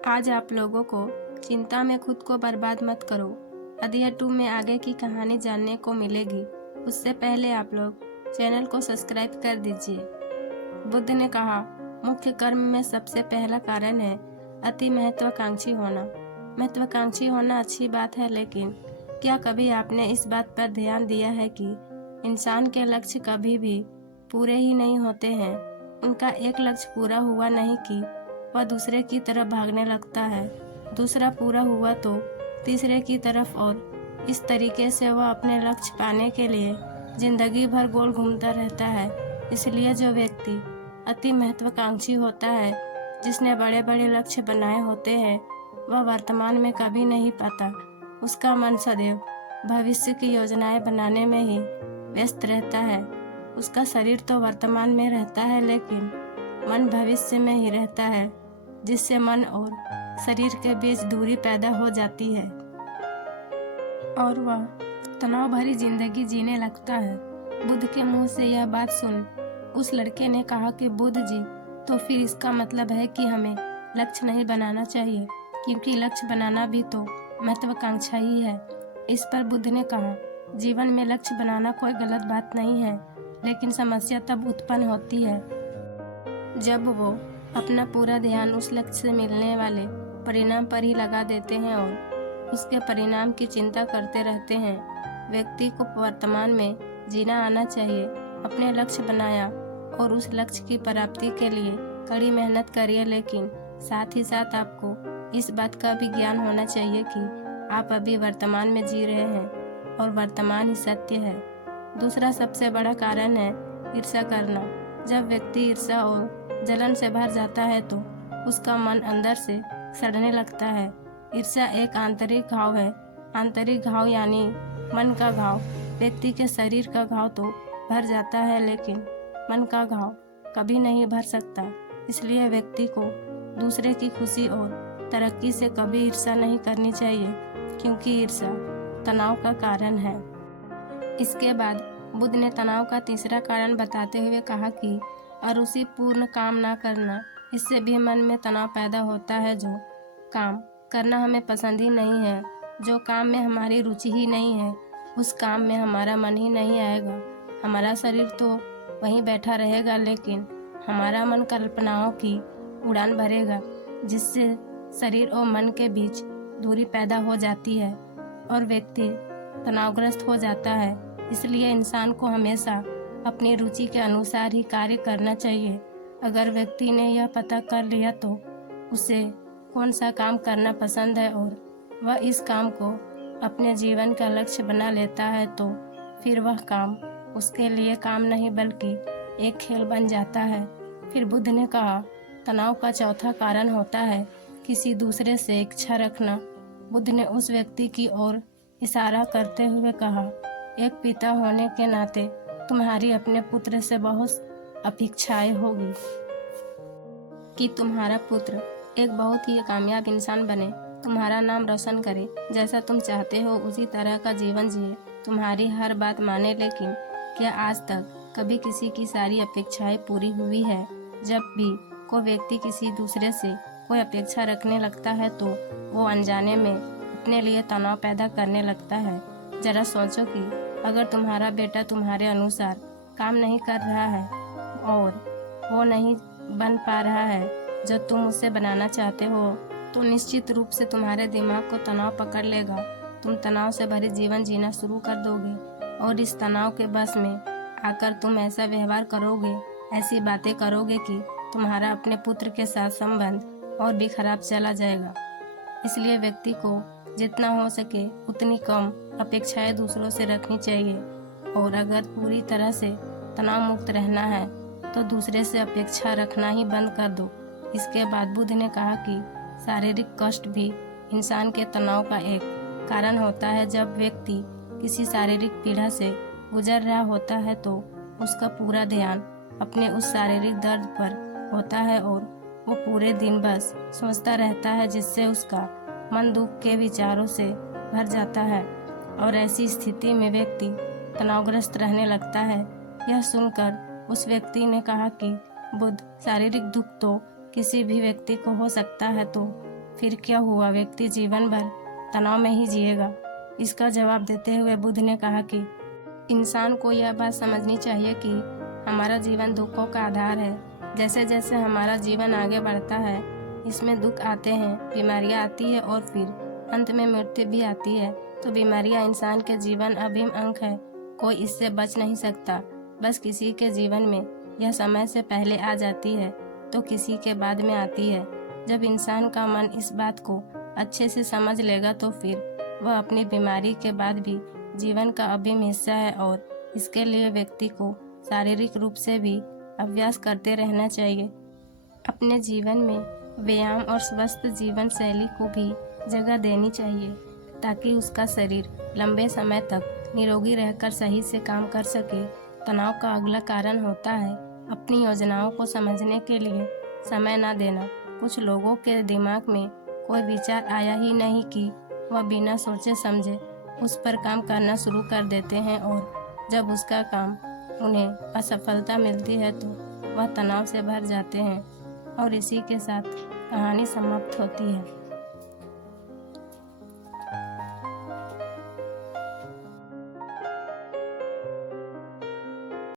आज आप लोगों को चिंता में खुद को बर्बाद मत करो। अध्याय 2 में आगे की कहानी जानने को मिलेगी। उससे पहले आप लोग चैनल को सब्सक्राइब कर दीजिए। बुद्ध ने कहा, मुख्य कर्म में सबसे पहला कारण है अति महत्वाकांक्षी होना। महत्वाकांक्षी होना अच्छी बात है, लेकिन क्या कभी आपने इस बात पर ध्यान दिया है कि इंसान के लक्ष्य कभी भी पूरे ही नहीं होते हैं। उनका एक लक्ष्य पूरा हुआ नहीं कि वह दूसरे की तरफ भागने लगता है, दूसरा पूरा हुआ तो तीसरे की तरफ, और इस तरीके से वह अपने लक्ष्य पाने के लिए जिंदगी भर गोल घूमता रहता है। इसलिए जो व्यक्ति अति महत्वाकांक्षी होता है, जिसने बड़े बड़े लक्ष्य बनाए होते हैं, वह वर्तमान में कभी नहीं पाता। उसका मन सदैव भविष्य की योजनाएं बनाने में ही व्यस्त रहता है। उसका शरीर तो वर्तमान में रहता है, लेकिन मन भविष्य में ही रहता है, जिससे मन और शरीर के बीच दूरी पैदा हो जाती है और वह तनाव भरी जिंदगी जीने लगता है। बुद्ध के मुंह से यह बात सुन उस लड़के ने कहा कि बुद्ध जी, तो फिर इसका मतलब है कि हमें लक्ष्य नहीं बनाना चाहिए, क्योंकि लक्ष्य बनाना भी तो महत्वाकांक्षा ही है। इस पर बुद्ध ने कहा, जीवन में लक्ष्य बनाना कोई गलत बात नहीं है, लेकिन समस्या तब उत्पन्न होती है जब वो अपना पूरा ध्यान उस लक्ष्य से मिलने वाले परिणाम पर ही लगा देते हैं और उसके परिणाम की चिंता करते रहते हैं। व्यक्ति को वर्तमान में जीना आना चाहिए। अपने लक्ष्य बनाया और उस लक्ष्य की प्राप्ति के लिए कड़ी मेहनत करिए, लेकिन साथ ही साथ आपको इस बात का भी ज्ञान होना चाहिए कि आप अभी वर्तमान में जी रहे हैं और वर्तमान ही सत्य है। दूसरा सबसे बड़ा कारण है ईर्ष्या करना। जब व्यक्ति ईर्ष्या और जलन से भर जाता है तो उसका मन अंदर से सड़ने लगता है। ईर्ष्या एक आंतरिक घाव है। आंतरिक घाव यानी मन का घाव। व्यक्ति के शरीर का घाव तो भर जाता है, लेकिन मन का घाव कभी नहीं भर सकता। इसलिए व्यक्ति को दूसरे की खुशी और तरक्की से कभी ईर्ष्या नहीं करनी चाहिए, क्योंकि ईर्ष्या तनाव का कारण है। इसके बाद बुद्ध ने तनाव का तीसरा कारण बताते हुए कहा कि अरुचिपूर्ण काम ना करना। इससे भी मन में तनाव पैदा होता है। जो काम करना हमें पसंद ही नहीं है, जो काम में हमारी रुचि ही नहीं है, उस काम में हमारा मन ही नहीं आएगा। हमारा शरीर तो वहीं बैठा रहेगा, लेकिन हमारा मन कल्पनाओं की उड़ान भरेगा, जिससे शरीर और मन के बीच दूरी पैदा हो जाती है और व्यक्ति तनावग्रस्त हो जाता है। इसलिए इंसान को हमेशा अपनी रुचि के अनुसार ही कार्य करना चाहिए। अगर व्यक्ति ने यह पता कर लिया तो उसे कौन सा काम करना पसंद है और वह इस काम को अपने जीवन का लक्ष्य बना लेता है, तो फिर वह काम उसके लिए काम नहीं बल्कि एक खेल बन जाता है। फिर बुद्ध ने कहा, तनाव का चौथा कारण होता है किसी दूसरे से इच्छा रखना। बुद्ध ने उस व्यक्ति की ओर इशारा करते हुए कहा, एक पिता होने के नाते तुम्हारी अपने पुत्र से बहुत अपेक्षाएं होगी कि तुम्हारा पुत्र एक बहुत ही कामयाब इंसान बने, तुम्हारा नाम रोशन करे, जैसा तुम चाहते हो उसी तरह का जीवन जिए, तुम्हारी हर बात माने। लेकिन क्या आज तक कभी किसी की सारी अपेक्षाएं पूरी हुई है? जब भी कोई व्यक्ति किसी दूसरे से कोई अपेक्षा रखने लगता है तो वो अनजाने में अपने लिए तनाव पैदा करने लगता है। जरा सोचो कि अगर तुम्हारा बेटा तुम्हारे अनुसार काम नहीं कर रहा है और वो नहीं बन पा रहा है जो तुम उससे बनाना चाहते हो, तो निश्चित रूप से तुम्हारे दिमाग को तनाव पकड़ लेगा। तुम तनाव से भरे जीवन जीना शुरू कर दोगे और इस तनाव के बस में आकर तुम ऐसा व्यवहार करोगे, ऐसी बातें करोगे कि तुम्हारा अपने पुत्र के साथ संबंध और भी खराब चला जाएगा। इसलिए व्यक्ति को जितना हो सके उतनी कम अपेक्षाएं दूसरों से रखनी चाहिए, और अगर पूरी तरह से तनाव मुक्त रहना है तो दूसरे से अपेक्षा रखना ही बंद कर दो। इसके बाद बुद्ध ने कहा कि शारीरिक कष्ट भी इंसान के तनाव का एक कारण होता है। जब व्यक्ति किसी शारीरिक पीड़ा से गुजर रहा होता है तो उसका पूरा ध्यान अपने उस शारीरिक दर्द पर होता है और वो पूरे दिन बस सोचता रहता है, जिससे उसका मन दुख के विचारों से भर जाता है और ऐसी स्थिति में व्यक्ति तनावग्रस्त रहने लगता है। यह सुनकर उस व्यक्ति ने कहा कि बुद्ध, शारीरिक दुख तो किसी भी व्यक्ति को हो सकता है, तो फिर क्या हुआ, व्यक्ति जीवन भर तनाव में ही जिएगा। इसका जवाब देते हुए बुद्ध ने कहा कि इंसान को यह बात समझनी चाहिए कि हमारा जीवन दुखों का आधार है। जैसे जैसे हमारा जीवन आगे बढ़ता है, इसमें दुख आते हैं, बीमारियां आती है और फिर अंत में मृत्यु भी आती है। तो बीमारियां इंसान के जीवन अभिन्न अंग है, कोई इससे बच नहीं सकता। बस किसी के जीवन में यह समय से पहले आ जाती है तो किसी के बाद में आती है। जब इंसान का मन इस बात को अच्छे से समझ लेगा तो फिर वह अपनी बीमारी के बाद भी जीवन का अभिन्न हिस्सा है और इसके लिए व्यक्ति को शारीरिक रूप से भी अभ्यास करते रहना चाहिए। अपने जीवन में व्यायाम और स्वस्थ जीवन शैली को भी जगह देनी चाहिए ताकि उसका शरीर लंबे समय तक निरोगी रहकर सही से काम कर सके। तनाव का अगला कारण होता है अपनी योजनाओं को समझने के लिए समय न देना। कुछ लोगों के दिमाग में कोई विचार आया ही नहीं कि वह बिना सोचे समझे उस पर काम करना शुरू कर देते हैं और जब उसका काम उन्हें असफलता मिलती है तो वह तनाव से भर जाते हैं और इसी के साथ कहानी समाप्त होती है।